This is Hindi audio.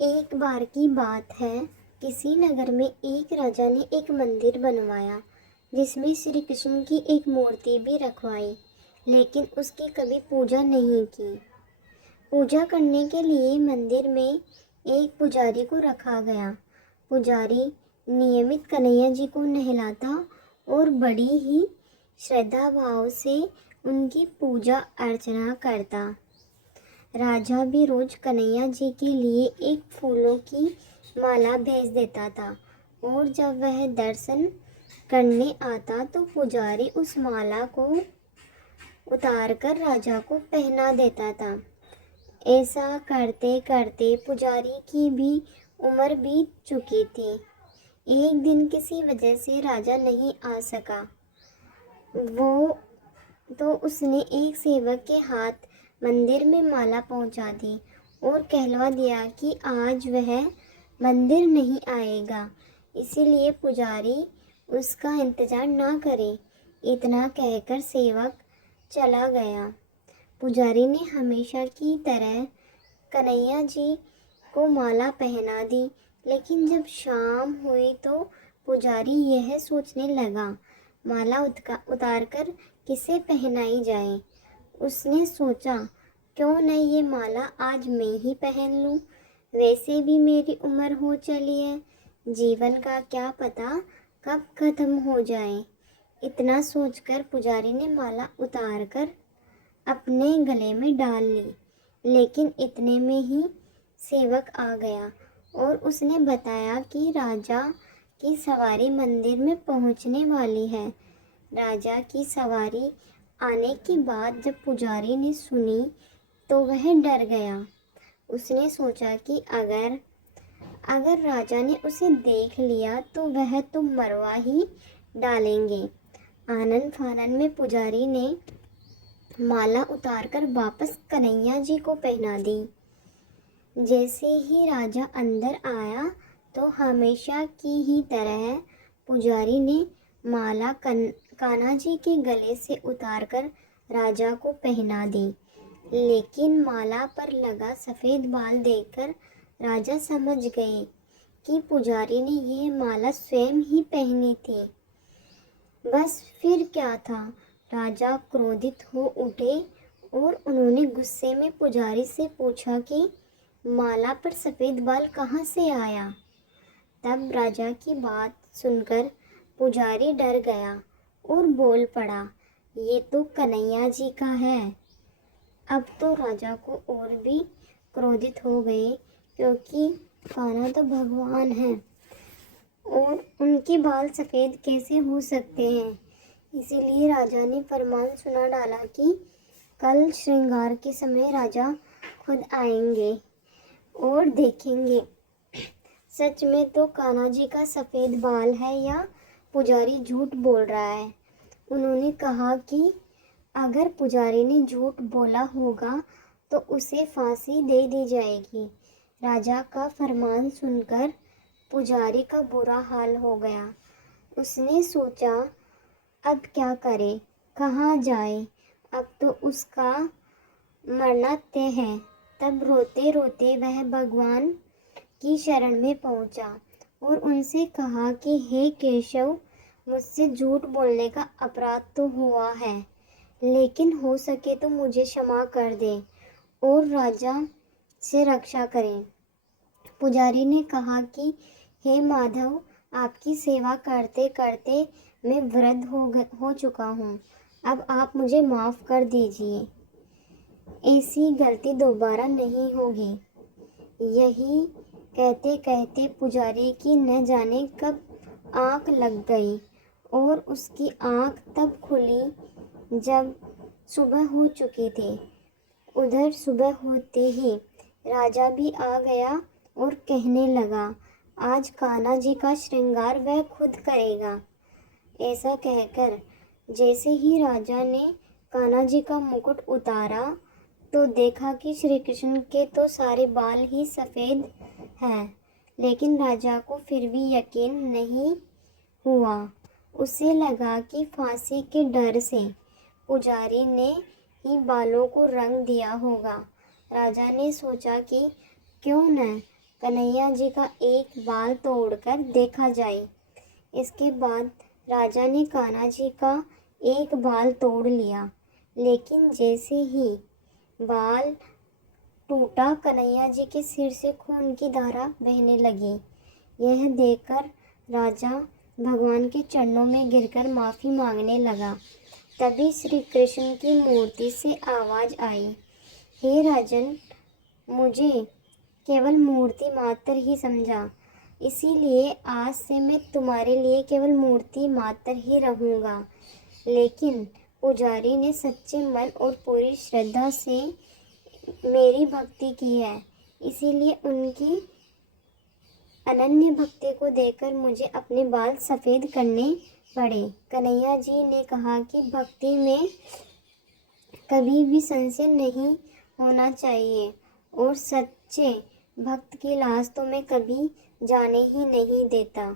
एक बार की बात है। किसी नगर में एक राजा ने एक मंदिर बनवाया जिसमें श्री कृष्ण की एक मूर्ति भी रखवाई, लेकिन उसकी कभी पूजा नहीं की। पूजा करने के लिए मंदिर में एक पुजारी को रखा गया। पुजारी नियमित कन्हैया जी को नहलाता और बड़ी ही श्रद्धा भाव से उनकी पूजा अर्चना करता। राजा भी रोज कन्हैया जी के लिए एक फूलों की माला भेज देता था, और जब वह दर्शन करने आता तो पुजारी उस माला को उतारकर राजा को पहना देता था। ऐसा करते करते पुजारी की भी उम्र बीत चुकी थी। एक दिन किसी वजह से राजा नहीं आ सका। वो तो उसने एक सेवक के हाथ मंदिर में माला पहुंचा दी और कहलवा दिया कि आज वह मंदिर नहीं आएगा, इसीलिए पुजारी उसका इंतजार ना करे। इतना कहकर सेवक चला गया। पुजारी ने हमेशा की तरह कन्हैया जी को माला पहना दी, लेकिन जब शाम हुई तो पुजारी यह सोचने लगा, माला उतारकर किसे पहनाई जाए। उसने सोचा, क्यों न ये माला आज मैं ही पहन लूं। वैसे भी मेरी उम्र हो चली है, जीवन का क्या पता कब खत्म हो जाए। इतना सोचकर पुजारी ने माला उतारकर अपने गले में डाल ली, लेकिन इतने में ही सेवक आ गया और उसने बताया कि राजा की सवारी मंदिर में पहुंचने वाली है। राजा की सवारी आने की बात जब पुजारी ने सुनी तो वह डर गया। उसने सोचा कि अगर राजा ने उसे देख लिया तो वह तो मरवा ही डालेंगे। आनन फानन में पुजारी ने माला उतारकर वापस कन्हैया जी को पहना दी। जैसे ही राजा अंदर आया तो हमेशा की ही तरह पुजारी ने माला कान्हा जी के गले से उतारकर राजा को पहना दी, लेकिन माला पर लगा सफ़ेद बाल देखकर राजा समझ गए कि पुजारी ने यह माला स्वयं ही पहनी थी। बस फिर क्या था, राजा क्रोधित हो उठे और उन्होंने गुस्से में पुजारी से पूछा कि माला पर सफ़ेद बाल कहाँ से आया। तब राजा की बात सुनकर पुजारी डर गया और बोल पड़ा, ये तो कन्हैया जी का है। अब तो राजा को और भी क्रोधित हो गए, क्योंकि कान्हा तो भगवान है और उनके बाल सफ़ेद कैसे हो सकते हैं। इसीलिए राजा ने फरमान सुना डाला कि कल श्रृंगार के समय राजा खुद आएंगे और देखेंगे सच में तो कान्हा जी का सफ़ेद बाल है या पुजारी झूठ बोल रहा है। उन्होंने कहा कि अगर पुजारी ने झूठ बोला होगा तो उसे फांसी दे दी जाएगी। राजा का फरमान सुनकर पुजारी का बुरा हाल हो गया। उसने सोचा, अब क्या करे, कहाँ जाए, अब तो उसका मरना तय है। तब रोते रोते वह भगवान की शरण में पहुंचा और उनसे कहा कि हे केशव, मुझसे झूठ बोलने का अपराध तो हुआ है, लेकिन हो सके तो मुझे क्षमा कर दे और राजा से रक्षा करें। पुजारी ने कहा कि हे माधव, आपकी सेवा करते करते मैं वृद्ध हो चुका हूँ, अब आप मुझे माफ़ कर दीजिए। ऐसी गलती दोबारा नहीं होगी। यही कहते कहते पुजारी की न जाने कब आँख लग गई और उसकी आँख तब खुली जब सुबह हो चुकी थी। उधर सुबह होते ही राजा भी आ गया और कहने लगा, आज कान्हा जी का श्रृंगार वह खुद करेगा। ऐसा कहकर जैसे ही राजा ने कान्हा जी का मुकुट उतारा तो देखा कि श्री कृष्ण के तो सारे बाल ही सफ़ेद हैं, लेकिन राजा को फिर भी यकीन नहीं हुआ। उसे लगा कि फांसी के डर से पुजारी ने ही बालों को रंग दिया होगा। राजा ने सोचा कि क्यों न कन्हैया जी का एक बाल तोड़कर देखा जाए। इसके बाद राजा ने कान्हा जी का एक बाल तोड़ लिया, लेकिन जैसे ही बाल टूटा कन्हैया जी के सिर से खून की धारा बहने लगी। यह देखकर राजा भगवान के चरणों में गिरकर माफ़ी मांगने लगा। तभी श्री कृष्ण की मूर्ति से आवाज़ आई, हे राजन, मुझे केवल मूर्ति मात्र ही समझा, इसीलिए आज से मैं तुम्हारे लिए केवल मूर्ति मात्र ही रहूँगा। लेकिन पुजारी ने सच्चे मन और पूरी श्रद्धा से मेरी भक्ति की है, इसीलिए उनकी अनन्य भक्ति को देखकर मुझे अपने बाल सफ़ेद करने पड़े। कन्हैया जी ने कहा कि भक्ति में कभी भी संशय नहीं होना चाहिए और सच्चे भक्त की लाश तो मैं कभी जाने ही नहीं देता।